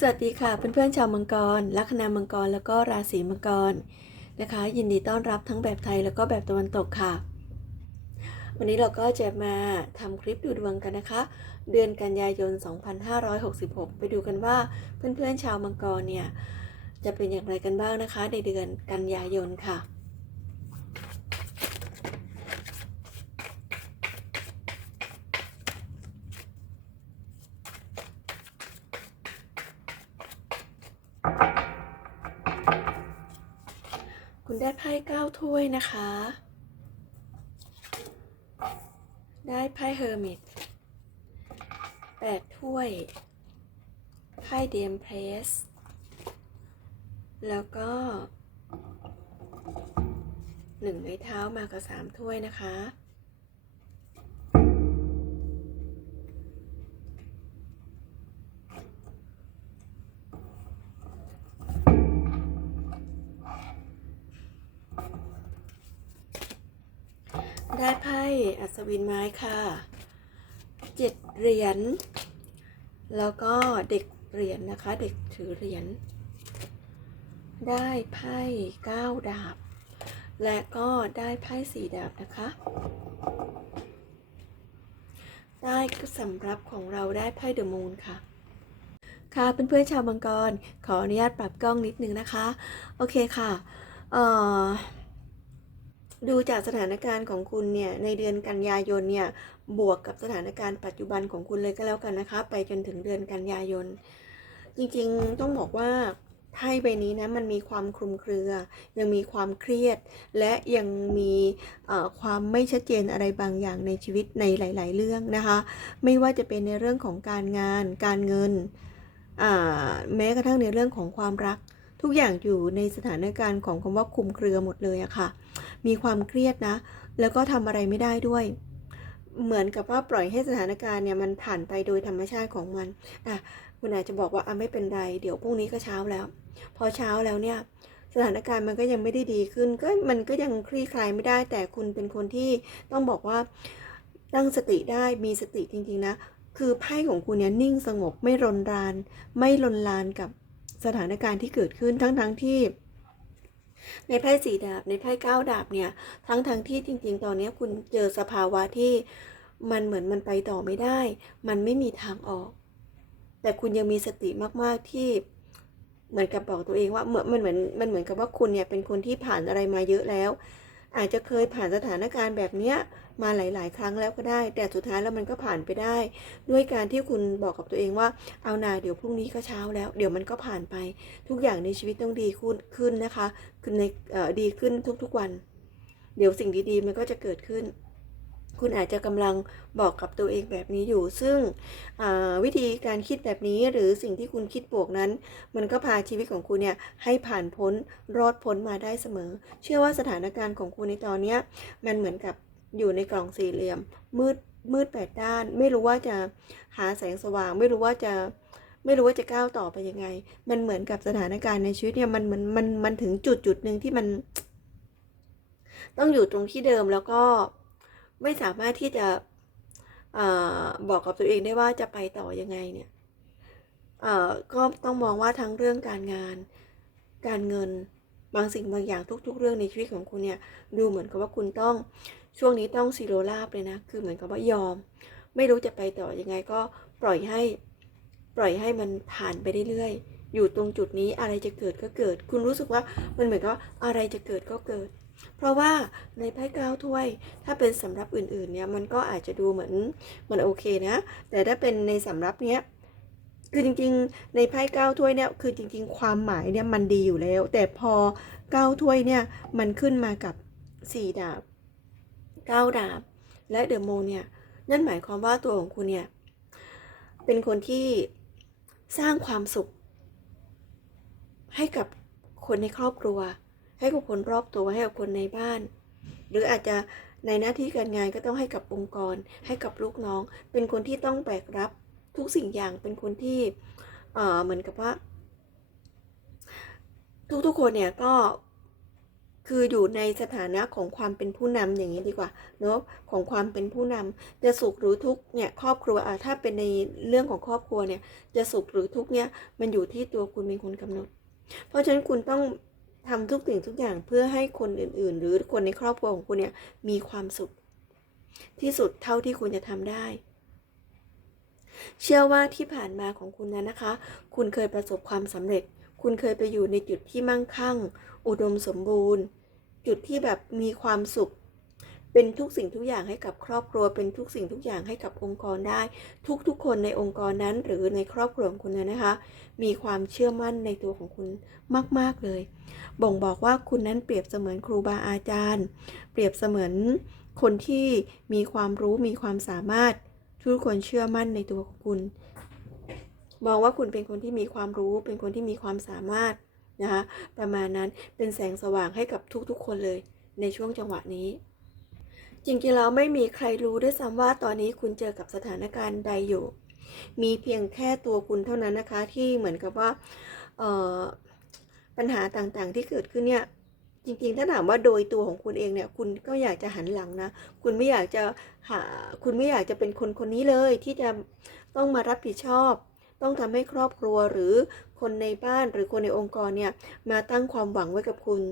สวัสดีค่ะเพื่อนๆชาวมังกร ลัคนามังกรแล้วก็ราศีมังกรนะคะ ยินดีต้อนรับทั้งแบบไทยแล้วก็แบบตะวันตกค่ะ วันนี้เราก็จะมาทำคลิปดูดวงกันนะคะ เดือนกันยายน 2566 ไปดูกันว่าเพื่อนๆชาวมังกรเนี่ยจะเป็นอย่างไรกันบ้างนะคะ ในเดือนกันยายนค่ะ 9 ถ้วยนะคะ ได้ไพ่เฮอร์มิต8 ถ้วย ไพ่เดียมเพลส แล้วก็ 1 ไม้เท้ามากับ3ถ้วยนะคะ วินไม้ค่ะเจ็ดเหรียญแล้วก็เด็กเหรียญนะคะ เด็กถือเหรียญได้ไพ่เก้าดาบ และก็ได้ไพ่สี่ดาบนะคะ ได้สำรับของเราได้ไพ่เดอะมูนค่ะค่ะเพื่อนๆชาวมังกร ขออนุญาตปรับกล้องนิดนึงนะคะ โอเคค่ะ เอ่อ ดูจากสถานการณ์ของคุณเนี่ยในเดือนกันยายนเนี่ยบวกกับสถานการณ์ปัจจุบันของคุณเลยก็แล้วกันนะคะ ไปจนถึงเดือนกันยายน จริงๆต้องบอกว่าไพ่ใบนี้นะมันมีความคลุมเครือ ยังมีความเครียด และยังมีความไม่ชัดเจนอะไรบางอย่างในชีวิตในหลาย ๆ เรื่องนะคะ ไม่ว่าจะเป็นในเรื่องของการงาน การเงินแม้กระทั่งในเรื่องของความรัก ทุกอย่างอยู่ในสถานการณ์ของคำว่าคลุมเครือหมดเลยอะค่ะ มีความเครียดนะ แล้วก็ทำอะไรไม่ได้ด้วย เหมือนกับว่าปล่อยให้สถานการณ์เนี่ยมันผ่านไปโดยธรรมชาติของมันอะคุณอาจจะบอกว่าอะไม่เป็นไร เดี๋ยวพรุ่งนี้ก็เช้าแล้ว พอเช้าแล้วเนี่ยสถานการณ์มันก็ยังไม่ได้ดีขึ้น ก็มันก็ยังคลี่คลายไม่ได้ แต่คุณเป็นคนที่ต้องบอกว่าตั้งสติได้มีสติจริงๆนะ คือไพ่ของคุณเนี่ยนิ่งสงบไม่รนราน ไม่ลนลานกับสถานการณ์ที่เกิดขึ้นทั้งๆที่ ในไพ่สี่ดาบในไพ่เก้าดาบเนี่ย ทั้งทั้งที่จริง ๆ ตอนนี้คุณเจอสภาวะที่มันเหมือนมันไปต่อไม่ได้ มันไม่มีทางออก แต่คุณยังมีสติมากๆที่เหมือนกับบอกตัวเองว่าเหมือนมันเหมือนมันเหมือนกับว่าคุณเนี่ยเป็นคนที่ผ่านอะไรมาเยอะแล้ว อาจจะเคยผ่านสถานการณ์แบบเนี้ย มาหลาย ๆ ครั้งแล้วก็ได้ แต่สุดท้ายแล้วมันก็ผ่านไปได้ ด้วยการที่คุณบอกกับตัวเองว่า เอานาเดี๋ยวพรุ่งนี้ก็เช้าแล้ว เดี๋ยวมันก็ผ่านไป ทุกอย่างในชีวิตต้องดีขึ้นขึ้นนะคะคือในดีขึ้นทุก ๆ วัน เดี๋ยวสิ่งดี ๆ มันก็จะเกิดขึ้นคุณอาจจะกำลังบอกกับตัวเองแบบนี้อยู่ ซึ่งวิธีการคิดแบบนี้หรือสิ่งที่คุณคิดบวกนั้น มันก็พาชีวิตของคุณเนี่ยให้ผ่านพ้นรอดพ้นมาได้เสมอ เชื่อว่าสถานการณ์ของคุณในตอนนี้มันเหมือนกับ อยู่ในกล่องสี่เหลี่ยม มืดมืดแปดด้าน ไม่รู้ว่าจะหาแสงสว่าง ไม่รู้ว่าจะไม่รู้ว่าจะก้าวต่อไปยังไง มันเหมือนกับสถานการณ์ในชีวิตเนี่ยมันเหมันมันมันถึงจุดจุดหนึ่งที่มัน ต้องอยู่ตรงที่เดิมแล้วก็ไม่สามารถที่จะอบอกกับตัวเองได้ว่าจะไปต่อยังไงเนี่ยก็ต้องมองว่าทั้งเรื่องการงาน การเงินบางสิ่งบางอย่างทุก ๆ เรื่องในชีวิตของคุณเนี่ย ดูเหมือนกับว่าคุณต้อง ช่วงนี้ต้องซีโรราบเลยนะ คือเหมือนกับว่ายอม ไม่รู้จะไปต่อยังไงก็ปล่อยให้ ปล่อยให้มันผ่านไปเรื่อยๆ อยู่ตรงจุดนี้อะไรจะเกิดก็เกิด คุณรู้สึกว่ามันเหมือนกับอะไรจะเกิดก็เกิด เพราะว่าในไพ่เก้าถ้วย ถ้าเป็นสำรับอื่นๆ เนี่ยมันก็อาจจะดูเหมือนมันโอเคนะ แต่ถ้าเป็นในสำรับเนี้ยคือจริงๆ ในไพ่เก้าถ้วยเนี่ยคือจริง ๆ ความหมายเนี่ยมันดีอยู่แล้ว แต่พอเก้าถ้วยเนี่ยมันขึ้นมากับสี่ดาบ เก้าดาบ และเดอะโมเนี่ย นั่นหมายความว่าตัวของคุณเนี่ย เป็นคนที่สร้างความสุข ให้กับคนในครอบครัว ให้กับคนรอบตัวให้กับคนในบ้าน หรืออาจจะในหน้าที่การงานก็ต้องให้กับองค์กร ให้กับลูกน้อง เป็นคนที่ต้องแบกรับทุกสิ่งอย่างเป็นคนที่เเหมือนกับว่า ทุกๆคนเนี่ยก็ คืออยู่ในสถานะของความเป็นผู้นำอย่างนี้ดีกว่าเนาะของความเป็นผู้นำจะสุขหรือทุกเนี่ยครอบครัวอะถ้าเป็นในเรื่องของครอบครัวเนี่ยจะสุขหรือทุกเนี่ยมันอยู่ที่ตัวคุณเป็นคนกำหนด เพราะฉะนั้นคุณต้องทำทุกสิ่งทุกอย่างเพื่อให้คนอื่น ๆ หรือคนในครอบครัวของคุณเนี่ยมีความสุข ที่สุดเท่าที่คุณจะทำได้เชื่อว่าที่ผ่านมาของคุณนั้นนะคะ คุณเคยประสบความสำเร็จ คุณเคยไปอยู่ในจุดที่มั่งคั่ง อุดมสมบูรณ์ จุดที่แบบมีความสุข เป็นทุกสิ่งทุกอย่างให้กับครอบครัว เป็นทุกสิ่งทุกอย่างให้กับองค์กรได้ ทุกๆคนในองค์กรนั้นหรือในครอบครัวของคุณนั้นนะคะ มีความเชื่อมั่นในตัวของคุณมาก ๆเลย บ่งบอกว่าคุณนั้นเปรียบเสมือนครูบาอาจารย์ เปรียบเสมือนคนที่มีความรู้มีความสามารถทุกคนเชื่อมั่นในตัวของคุณ มองว่าคุณเป็นคนที่มีความรู้ เป็นคนที่มีความสามารถ นะคะประมาณนั้นเป็นแสงสว่างให้กับทุกๆ คนเลยในช่วงจังหวะนี้ จริงๆแล้วไม่มีใครรู้ด้วยซ้ำว่าตอนนี้คุณเจอกับสถานการณ์ใดอยู่ มีเพียงแค่ตัวคุณเท่านั้นนะคะ ที่เหมือนกับว่าปัญหาต่างๆที่เกิดขึ้นเนี่ยจริงๆ ถ้าถามว่าโดยตัวของคุณเองเนี่ย คุณก็อยากจะหันหลังนะ คุณไม่อยากจะหา คุณไม่อยากจะเป็นคนคนนี้เลย ที่จะต้องมารับผิดชอบ ต้องทำให้ครอบครัวหรือคนในบ้านหรือคนในองค์กรเนี่ยมาตั้งความหวังไว้กับคุณ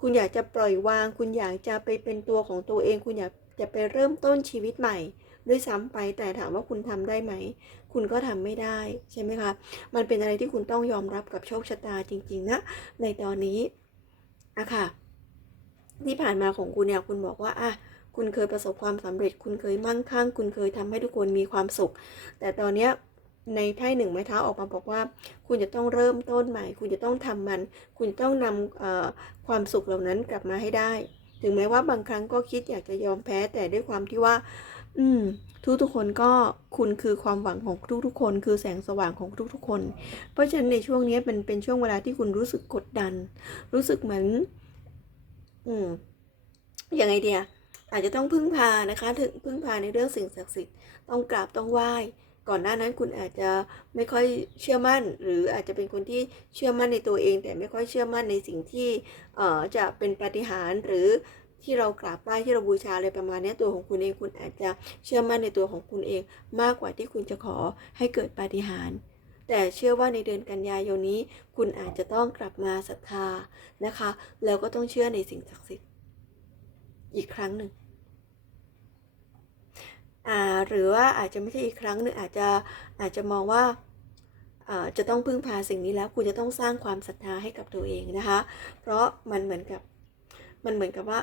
คุณอยากจะปล่อยวาง คุณอยากจะไปเป็นตัวของตัวเอง คุณอยากจะไปเริ่มต้นชีวิตใหม่ด้วยซ้ำไปแต่ถามว่าคุณทำได้ไหม คุณก็ทำไม่ได้ใช่ไหมคะ มันเป็นอะไรที่คุณต้องยอมรับกับโชคชะตาจริง ๆ นะ ในตอนนี้อะค่ะ ที่ผ่านมาของคุณเนี่ยคุณบอกว่าอะคุณเคยประสบความสำเร็จ คุณเคยมั่งคั่ง คุณเคยทำให้ทุกคนมีความสุข แต่ตอนเนี้ย ในไพ่หนึ่งไม้เท้าออกมาบอกว่า คุณจะต้องเริ่มต้นใหม่ คุณจะต้องทำมัน คุณต้องนำความสุขเหล่านั้นกลับมาให้ได้ ถึงแม้ว่าบางครั้งก็คิดอยากจะยอมแพ้แต่ด้วยความที่ว่า อืม ทุกๆคนก็คุณคือความหวังของทุกๆคน คือแสงสว่างของทุกๆคน เพราะฉะนั้นในช่วงนี้เป็นเป็นช่วงเวลาที่คุณรู้สึกกดดัน รู้สึกเหมือน อืมยังไงเดียอาจจะต้องพึ่งพานะคะ ถึงพึ่งพาในเรื่องสิ่งศักดิ์สิทธิ์ต้องกราบต้องไหว้ ก่อนหน้านั้นคุณอาจจะไม่ค่อยเชื่อมั่น หรืออาจจะเป็นคนที่เชื่อมั่นในตัวเอง แต่ไม่ค่อยเชื่อมั่นในสิ่งที่เอ่อจะเป็นปาฏิหาริย์หรือที่เรากราบไหว้ที่เราบูชาอะไรประมาณนี้ตัวของคุณเองคุณอาจจะเชื่อมั่นในตัวของคุณเอง มากกว่าที่คุณจะขอให้เกิดปาฏิหาริย์แต่เชื่อว่าในเดือนกันยายนนี้ คุณอาจจะต้องกลับมาศรัทธานะคะ แล้วก็ต้องเชื่อในสิ่งศักดิ์สิทธิ์อีกครั้งหนึ่ง หรือว่าอาจจะไม่ใช่อีกครั้งหนึ่งอาจจะอาจจะมองว่าจะต้องพึ่งพาสิ่งนี้แล้วคุณจะต้องสร้างความศรัทธาให้กับตัวเองนะคะ เพราะมันเหมือนกับมันเหมือนกับว่า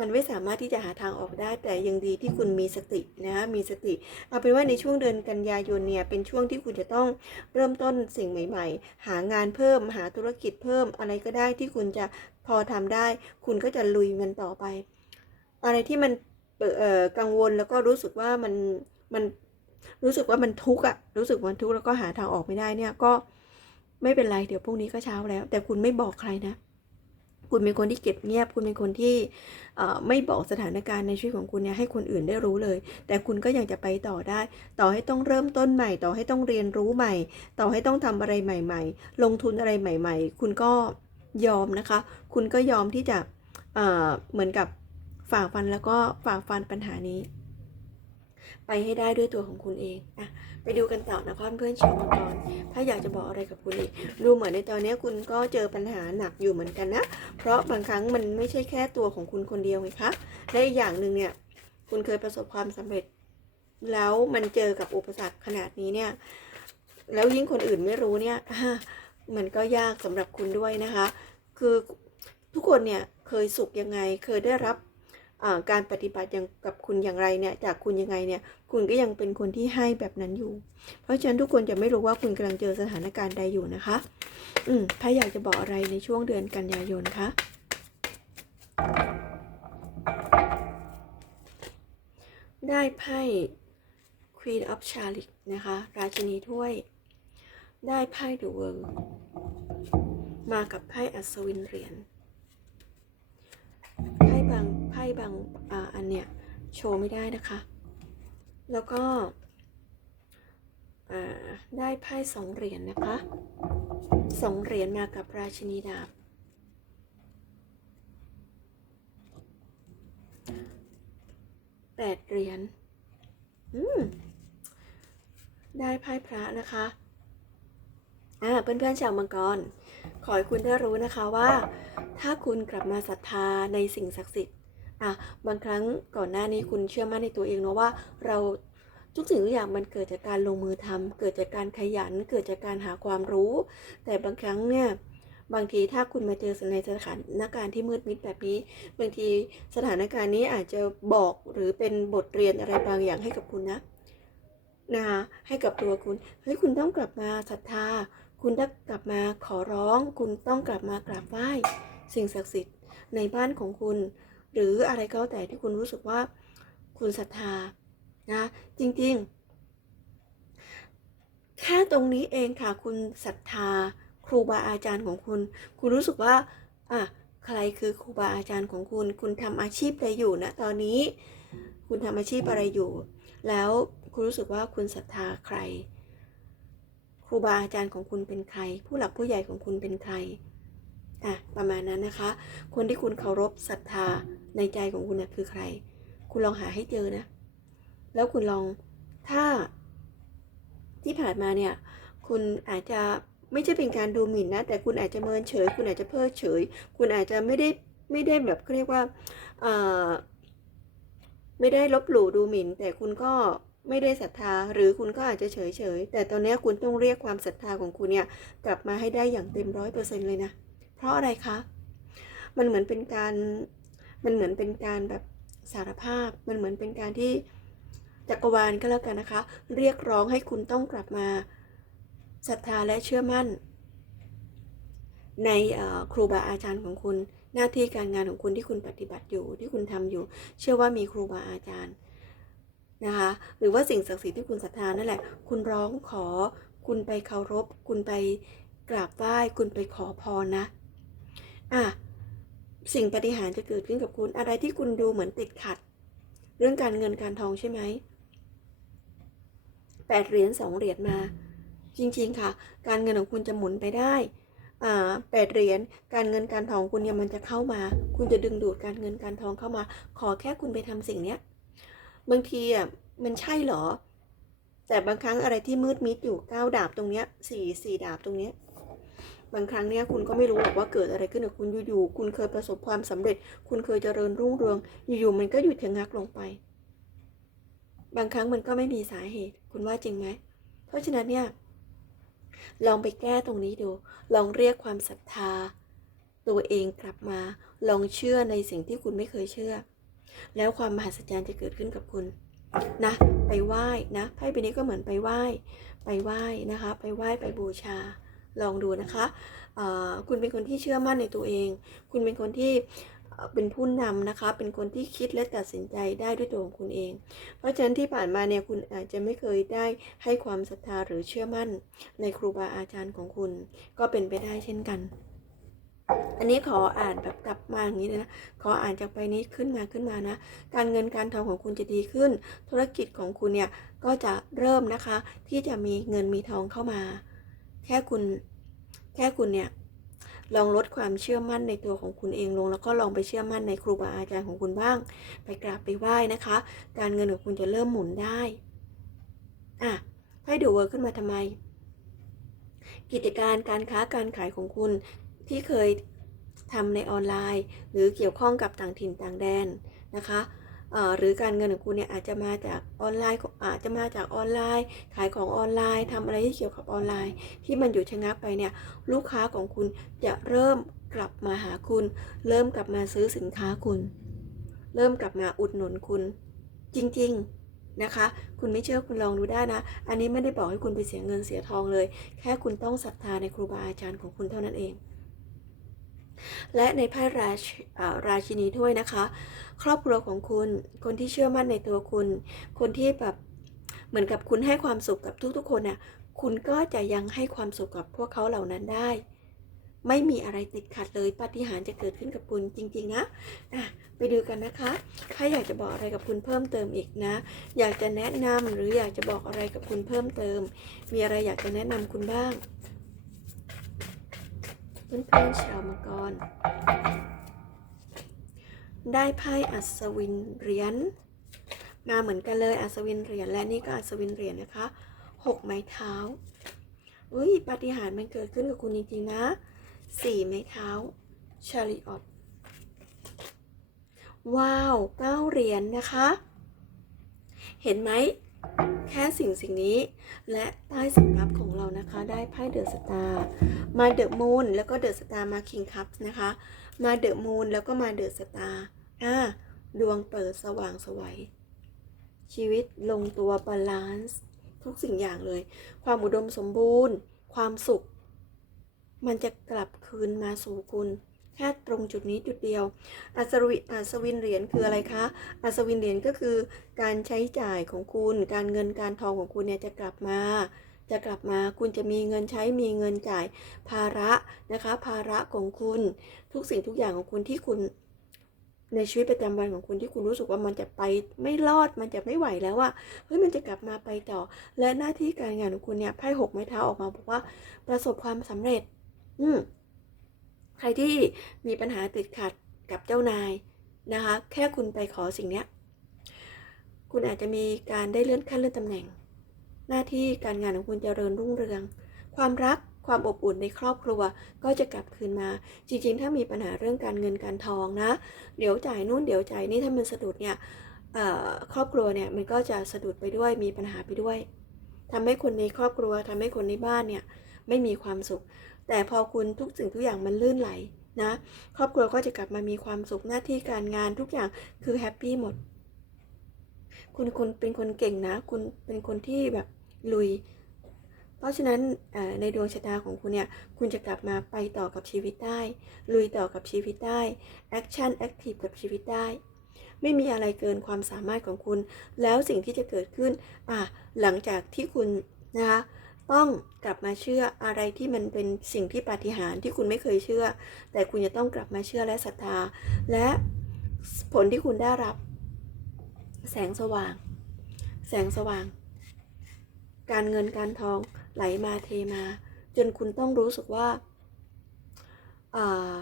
มันไม่สามารถที่จะหาทางออกได้ แต่ยังดีที่คุณมีสตินะคะมีสติ เอาเป็นว่าในช่วงเดือนกันยายนเนี่ยเป็นช่วงที่คุณจะต้องเริ่มต้นสิ่งใหม่ ๆ หางานเพิ่ม หาธุรกิจเพิ่มอะไรก็ได้ที่คุณจะพอทำได้ คุณก็จะลุยมันต่อไป อะไรที่มัน กังวลแล้วก็รู้สึกว่ามันมันรู้สึกว่ามันทุกข์อะรู้สึกมันทุกข์แล้วก็หาทางออกไม่ได้เนี่ยก็ไม่เป็นไรเดี๋ยวพรุ่งนี้ก็เช้าแล้ว แต่คุณไม่บอกใครนะ คุณเป็นคนที่เก็บเงียบ คุณเป็นคนที่ไม่บอกสถานการณ์ในชีวิตของคุณเนี่ยให้คนอื่นได้รู้เลย แต่คุณก็ยังจะไปต่อได้ ต่อให้ต้องเริ่มต้นใหม่ ต่อให้ต้องเรียนรู้ใหม่ ต่อให้ต้องทำอะไรใหม่ ๆ ลงทุนอะไรใหม่ ๆ คุณก็ยอมนะคะ คุณก็ยอมที่จะเหมือนกับ ฝ่าฟันแล้วก็ฝ่าฟันปัญหานี้ ไปให้ได้ด้วยตัวของคุณเองอะไปดูกันต่อนะเพื่อนๆชาวมังกรถ้าอยากจะบอกอะไรกับคุณอีกดูเหมือนในตอนนี้คุณก็เจอปัญหาหนักอยู่เหมือนกันนะ เพราะบางครั้งมันไม่ใช่แค่ตัวของคุณคนเดียวไงคะและอีกอย่างหนึ่งเนี่ย คุณเคยประสบความสำเร็จ แล้วมันเจอกับอุปสรรคขนาดนี้เนี่ย แล้วยิ่งคนอื่นไม่รู้เนี่ยมันก็ยากสำหรับคุณด้วยนะคะ คือทุกคนเนี่ยเคยสุขยังไง เคยได้รับ การปฏิบัติอย่างกับคุณอย่างไรเนี่ยจากคุณยังไงเนี่ยคุณก็ยังเป็นคนที่ให้แบบนั้นอยู่ เพราะฉะนั้นทุกคนจะไม่รู้ว่าคุณกำลังเจอสถานการณ์ใดอยู่นะคะอืมถ้าอยากจะบอกอะไรในช่วงเดือนกันยายนคะได้ไพ่ Queen of c h a r i t นะคะ ราชินีถ้วย ได้ไพ่ The World มากับไพ่อัศวินเหรียญ บางออันเนี่ยโชว์ไม่ได้นะคะ แล้วก็ได้ไพ่สองเหรียญนนะคะสองเหรียญมากับราชินีดาบแปดเหรียญได้ไพ่พระนะคะอ่าเพื่อนๆชาวมังกร ขอให้คุณได้รู้นะคะว่า ถ้าคุณกลับมาศรัทธาในสิ่งศักดิ์สิทธิ อะบางครั้งก่อนหน้านี้คุณเชื่อมั่นในตัวเองเนาะว่าเราทุกสิ่งทุกอย่างมันเกิดจากการลงมือทำเกิดจากการขยัน เกิดจากการหาความรู้ แต่บางครั้งเนี่ยบางทีถ้าคุณมาเจอในสถานการณ์ที่มืดมิดแบบนี้ บางทีสถานการณ์นี้อาจจะบอกหรือเป็นบทเรียนอะไรบางอย่างให้กับคุณนะนะคะให้กับตัวคุณเฮ้ยคุณต้องกลับมาศรัทธา คุณต้องกลับมาขอร้อง คุณต้องกลับมากราบไหว้สิ่งศักดิ์สิทธิ์ในบ้านของคุณ หรืออะไรก็แล้วแต่ที่คุณรู้สึกว่าคุณศรัทธานะจริงๆ แค่ตรงนี้เองค่ะคุณศรัทธาครูบาอาจารย์ของคุณ คุณรู้สึกว่าอะใครคือครูบาอาจารย์ของคุณ คุณทำอาชีพอะไรอยู่นะตอนนี้ คุณทำอาชีพอะไรอยู่ แล้วคุณรู้สึกว่าคุณศรัทธาใคร ครูบาอาจารย์ของคุณเป็นใคร ผู้หลักผู้ใหญ่ของคุณเป็นใครอะประมาณนั้นนะคะ คนที่คุณเคารพศรัทธา ในใจของคุณนะคือใคร คุณลองหาให้เจอนะ แล้วคุณลองถ้าที่ผ่านมาเนี่ย คุณอาจจะไม่ใช่เป็นการดูหมิ่นนะ แต่คุณอาจจะเมินเฉย คุณอาจจะเพิกเฉย คุณอาจจะไม่ได้ไม่ได้แบบเขาเรียกว่าไม่ได้ลบหลู่ดูหมิ่น แต่คุณก็ไม่ได้ศรัทธา หรือคุณก็อาจจะเฉยเฉยแต่ตอนนี้คุณต้องเรียกความศรัทธาของคุณเนี่ยกลับมาให้ได้อย่างเต็มร้อยเปอร์เซ็นต์เลยนะ เพราะอะไรคะ มันเหมือนเป็นการ มันเหมือนเป็นการแบบสารภาพ มันเหมือนเป็นการที่จักรวาลก็แล้วกันนะคะ เรียกร้องให้คุณต้องกลับมาศรัทธาและเชื่อมั่น ในครูบาอาจารย์ของคุณ หน้าที่การงานของคุณที่คุณปฏิบัติอยู่ที่คุณทำอยู่ เชื่อว่ามีครูบาอาจารย์นะคะหรือว่าสิ่งศักดิ์สิทธิ์ที่คุณศรัทธานั่นแหละ คุณร้องขอ คุณไปเคารพ คุณไปกราบไหว้ คุณไปขอพรนะ อะ สิ่งปฏิหารจะเกิดขึ้นกับคุณอะไรที่คุณดูเหมือนติดขัด เรื่องการเงินการทองใช่ไหมแปดเหรียญสองเหรียญมา จริงๆค่ะ การเงินของคุณจะหมุนไปได้อ่าแปดเหรียญการเงินการทองคุณเนี่ยมันจะเข้ามา คุณจะดึงดูดการเงินการทองเข้ามา ขอแค่คุณไปทำสิ่งเนี้ยบางทีอะมันใช่เหรอ แต่บางครั้งอะไรที่มืดมิดอยู่เก้าดาบตรงเนี้ยสี่สี่ดาบตรงเนี้ย บางครั้งเนี่ยคุณก็ไม่รู้หรอกว่าเกิดอะไรขึ้นกับคุณอยู่ๆคุณเคยประสบความสำเร็จ คุณเคยเจริญรุ่งเรือง อยู่ๆมันก็หยุดชะงักลงไป บางครั้งมันก็ไม่มีสาเหตุ คุณว่าจริงไหม เพราะฉะนั้นเนี่ยลองไปแก้ตรงนี้ดู ลองเรียกความศรัทธา ตัวเองกลับมา ลองเชื่อในสิ่งที่คุณไม่เคยเชื่อ แล้วความมหัศจรรย์จะเกิดขึ้นกับคุณนะ ไปไหว้นะไพ่ใบนี้ก็เหมือนไปไหว้ ไปไหว้นะคะ ไปไหว้ไปบูชา ลองดูนะคะคุณเป็นคนที่เชื่อมั่นในตัวเอง คุณเป็นคนที่เอ่อเป็นผู้นำนะคะ เป็นคนที่คิดและตัดสินใจได้ด้วยตัวของคุณเอง เพราะฉะนั้นที่ผ่านมาเนี่ยคุณอาจจะไม่เคยได้ให้ความศรัทธาหรือเชื่อมั่นในครูบาอาจารย์ของคุณ ก็เป็นไปได้เช่นกัน อันนี้ขออ่านแบบกลับมาอย่างนี้เลยนะ ขออ่านจากไปนี้ขึ้นมาขึ้นมานะ การเงินการทองของคุณจะดีขึ้น ธุรกิจของคุณเนี่ยก็จะเริ่มนะคะที่จะมีเงินมีทองเข้ามา แค่คุณแค่คุณเนี่ยลองลดความเชื่อมั่นในตัวของคุณเองลง แล้วก็ลองไปเชื่อมั่นในครูบาอาจารย์ของคุณบ้าง ไปกราบไปไหว้นะคะ การเงินของคุณจะเริ่มหมุนได้อะให้ดูเวิร์ขึ้นมาทำไม กิจการการค้าการขายของคุณที่เคยทำในออนไลน์ หรือเกี่ยวข้องกับต่างถิ่นต่างแดนนะคะ หรือการเงินของคุณเนี่ยอาจจะมาจากออนไลน์อาจจะมาจากออนไลน์ ขายของออนไลน์ทำอะไรที่เกี่ยวกับออนไลน์ ที่มันอยู่ชะงักไปเนี่ยลูกค้าของคุณจะเริ่มกลับมาหาคุณ เริ่มกลับมาซื้อสินค้าคุณ เริ่มกลับมาอุดหนุนคุณ จริงๆนะคะ คุณไม่เชื่อคุณลองดูได้นะ อันนี้ไม่ได้บอกให้คุณไปเสียเงินเสียทองเลย แค่คุณต้องศรัทธาในครูบาอาจารย์ของคุณเท่านั้นเอง และในไพ่ราชราชินีถ้วยนะคะ ครอบครัวของคุณคนที่เชื่อมั่นในตัวคุณ คนที่แบบเหมือนกับคุณให้ความสุขกับทุกๆคนน่ะคุณก็จะยังให้ความสุขกับพวกเขาเหล่านั้นได้ ไม่มีอะไรติดขัดเลยปาฏิหาริย์จะเกิดขึ้นกับคุณจริง ๆ นะอะไปดูกันนะคะ ถ้าอยากจะบอกอะไรกับคุณเพิ่มเติมอีกนะ อยากจะแนะนำหรืออยากจะบอกอะไรกับคุณเพิ่มเติม มีอะไรอยากจะแนะนำคุณบ้าง เพื่อนๆชาวมังกร ได้ไพ่อัศวินเหรียญมาเหมือนกันเลยอัศวินเหรียญและนี่ก็อัศวินเหรียญนะคะหกไม้เท้าอุ้ยปาฏิหาริย์มันเกิดขึ้นกับคุณจริงๆนะสี่ไม้เท้าชาริออตว้าวเก้าเหรียญนะคะ เห็นไหม แค่สิ่งสิ่งนี้ และใต้สำรับของเรานะคะได้ไพ่เดอะสตาร์มาเดอะมูนแล้วก็เดอะสตาร์มาคิงคัพนะคะ มาเดอะมูนแล้วก็มาเดอะสตาร์อ่าดวงเปิดสว่างสวัยชีวิตลงตัวบาลานซ์ทุกสิ่งอย่างเลย ความอุดมสมบูรณ์ ความสุข มันจะกลับคืนมาสู่คุณ แค่ตรงจุดนี้จุดเดียว อัศวิอัศวินเหรียญคืออะไรคะ อัศวินเหรียญก็คือการใช้จ่ายของคุณ การเงินการทองของคุณเนี่ยจะกลับมา จะกลับมาคุณจะมีเงินใช้มีเงินจ่ายภาระนะคะ ภาระของคุณ ทุกสิ่งทุกอย่างของคุณที่คุณในชีวิตประจำวันของคุณที่คุณรู้สึกว่ามันจะไปไม่รอดมันจะไม่ไหวแล้วอะเฮ้ยมันจะกลับมาไปต่อ และหน้าที่การงานของคุณเนี่ยไพ่หกไม้เท้าออกมาบอกว่าประสบความสำเร็จ อืม ใครที่มีปัญหาติดขัดกับเจ้านายนะคะ แค่คุณไปขอสิ่งเนี้ยคุณอาจจะมีการได้เลื่อนขั้นเลื่อนตำแหน่ง หน้าที่การงานของคุณจเจริญรุ่งเรือง ความรักความอบอุ่นในครอบครัวก็จะกลับคืนมา จริงๆ ถ้ามีปัญหาเรื่องการเงินการทองนะ เดี๋ยวจ่ายนู่นเดี๋ยวจ่ายนี่ถ้ามันสะดุดเนี่ยครอบครัวเนี่ยมันก็จะสะดุดไปด้วยมีปัญหาไปด้วยทำให้คนในครอบครัวทำให้คนในบ้านเนี่ยไม่มีความสุข แต่พอคุณทุกสิ่งทุกอย่างมันลื่นไหลนะครอบครัวก็จะกลับมามีความสุขหน้าที่การงานทุกอย่างคือแฮปปี้หมด คุณคุณเป็นคนเก่งนะ คุณเป็นคนที่แบบลุย เพราะฉะนั้นในดวงชะตาของคุณเนี่ยคุณจะกลับมาไปต่อกับชีวิตได้ ลุยต่อกับชีวิตได้แอคชั่นแอคทีฟกับชีวิตได้ ไม่มีอะไรเกินความสามารถของคุณ แล้วสิ่งที่จะเกิดขึ้นอะหลังจากที่คุณนะคะ ต้องกลับมาเชื่ออะไรที่มันเป็นสิ่งที่ปาฏิหาริย์ที่คุณไม่เคยเชื่อ แต่คุณจะต้องกลับมาเชื่อและศรัทธา และผลที่คุณได้รับ แสงสว่าง แสงสว่าง การเงินการทองไหลมาเทมา จนคุณต้องรู้สึกว่าา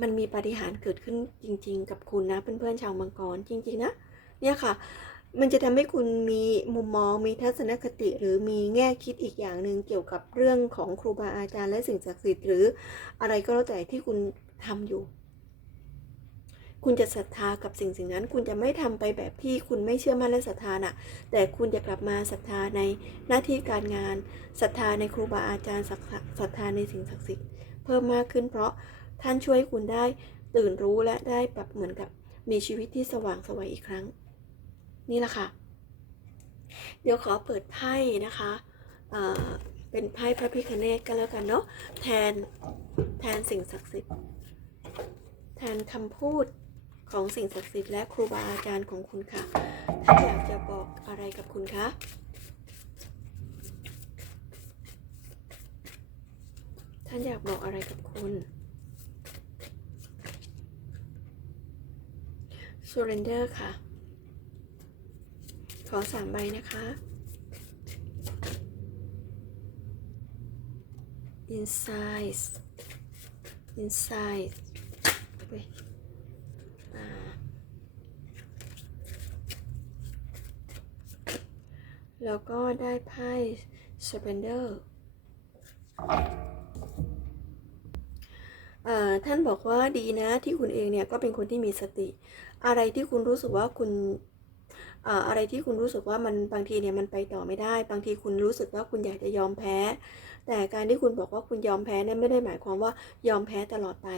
มันมีปาฏิหาริย์เกิดขึ้นจริง ๆ กับคุณนะเพื่อนๆชาวมังกรจริง ๆ นะเนี่ยค่ะ มันจะทำให้คุณมีมุมมองมีทัศนคติ หรือมีแง่คิดอีกอย่างหนึ่งเกี่ยวกับเรื่องของครูบาอาจารย์และสิ่งศักดิ์สิทธิ์หรืออะไรก็แล้วแต่ที่คุณทำอยู่ คุณจะศรัทธากับสิ่งสิ่งนั้น คุณจะไม่ทำไปแบบที่คุณไม่เชื่อมั่นและศรัทธาน่ะ แต่คุณจะกลับมาศรัทธาในหน้าที่การงานศรัทธาในครูบาอาจารย์ศรัทธาศรัทธาในสิ่งศักดิ์สิทธิ์เพิ่มมากขึ้น เพราะท่านช่วยคุณได้ตื่นรู้และได้แบบเหมือนกับมีชีวิตที่สว่างสวัยอีกครั้ง นี่แหละค่ะ เดี๋ยวขอเปิดไพ่นะคะเเป็นไพ่พระพิคเนตกันแล้วกันเนาะแทนแทนสิ่งศักดิ์สิทธิ์ แทนคำพูดของสิ่งศักดิ์สิทธิ์และครูบาอาจารย์ของคุณค่ะท่านอยากจะบอกอะไรกับคุณคะท่านอยากบอกอะไรกับคุณ surrender ค่ะ อสามใบนะคะ inside inside แล้วก็ได้ไพ่ surrender ท่านบอกว่าดีนะที่คุณเองเนี่ยก็เป็นคนที่มีสติ อะไรที่คุณรู้สึกว่าคุณ อะไรที่คุณรู้สึกว่ามันบางทีเนี่ยมันไปต่อไม่ได้ บางทีคุณรู้สึกว่าคุณอยากจะยอมแพ้ แต่การที่คุณบอกว่าคุณยอมแพ้เนี่ยไม่ได้หมายความว่ายอมแพ้ตลอดไป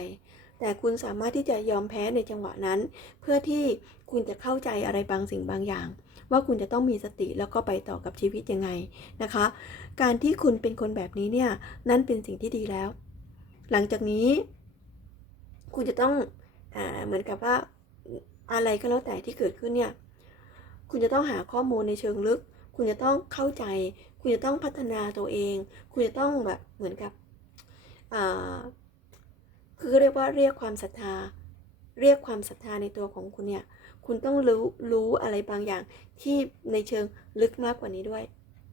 แต่คุณสามารถที่จะยอมแพ้ในจังหวะนั้น เพื่อที่คุณจะเข้าใจอะไรบางสิ่งบางอย่าง ว่าคุณจะต้องมีสติแล้วก็ไปต่อกับชีวิตยังไงนะคะ การที่คุณเป็นคนแบบนี้เนี่ยนั่นเป็นสิ่งที่ดีแล้ว หลังจากนี้ คุณจะต้องอเหมือนกับว่าอะไรก็แล้วแต่ที่เกิดขึ้นเนี่ย คุณจะต้องหาข้อมูลในเชิงลึก คุณจะต้องเข้าใจ คุณจะต้องพัฒนาตัวเอง คุณจะต้องแบบเหมือนกับคือเรียกว่าเรียกความศรัทธา เรียกความศรัทธาในตัวของคุณเนี่ย คุณต้องรู้รู้อะไรบางอย่างที่ในเชิงลึกมากกว่านี้ด้วย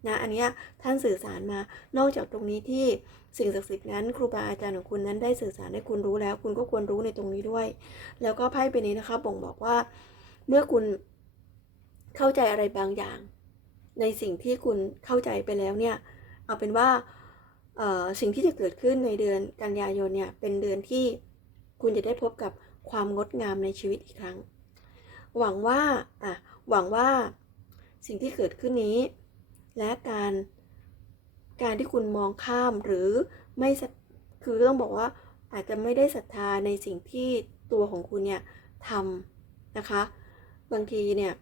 นะอันนี้ท่านสื่อสารมานอกจากตรงนี้ที่สิ่งศักดิ์สิทธิ์นั้นครูบาอาจารย์ของคุณนั้นได้สื่อสารให้คุณรู้แล้ว คุณก็ควรรู้ในตรงนี้ด้วย แล้วก็ไพ่ใบนี้นะคะบ่งบอกว่า เมื่อคุณ เข้าใจอะไรบางอย่าง ในสิ่งที่คุณเข้าใจไปแล้วเนี่ย เอาเป็นว่าสิ่งที่จะเกิดขึ้นในเดือนกันยายนเนี่ย เป็นเดือนที่คุณจะได้พบกับความงดงามในชีวิตอีกครั้ง หวังว่าอะหวังว่าสิ่งที่เกิดขึ้นนี้ และการการที่คุณมองข้ามหรือไม่คือต้องบอกว่าอาจจะไม่ได้ศรัทธาในสิ่งที่ตัวของคุณเนี่ยทำนะคะ บางทีเนี่ย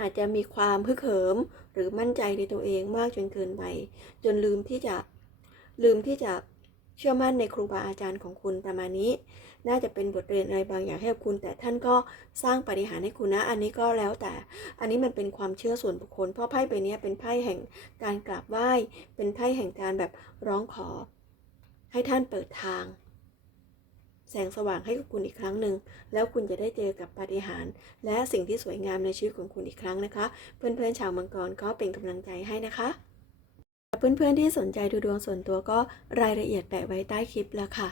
อาจจะมีความฮึกเหิมหรือมั่นใจในตัวเองมากจนเกินไป จนลืมที่จะลืมที่จะเชื่อมั่นในครูบาอาจารย์ของคุณประมาณนี้ น่าจะเป็นบทเรียนอะไรบางอย่างให้กับคุณ แต่ท่านก็สร้างปฏิหารให้คุณนะ อันนี้ก็แล้วแต่ อันนี้มันเป็นความเชื่อส่วนบุคคล เพราะไพ่ใบนี้เป็นไพ่แห่งการกราบไหว้ เป็นไพ่แห่งการแบบร้องขอ ให้ท่านเปิดทาง แสงสว่างให้กับคุณอีกครั้งหนึ่ง แล้วคุณจะได้เจอกับปาฏิหาริย์และสิ่งที่สวยงามในชีวิตของคุณอีกครั้งนะคะ เพื่อนๆชาวมังกรก็เป็นกำลังใจให้นะคะเพื่อนๆที่สนใจดูดวงส่วนตัวก็รายละเอียดแปะไว้ใต้คลิปแล้วค่ะ